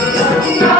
Música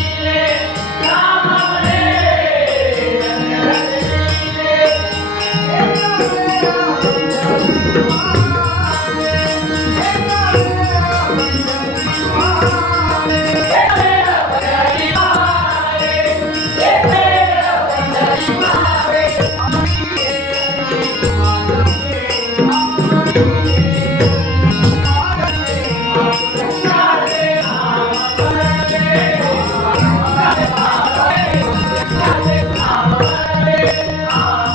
Yeah. Hare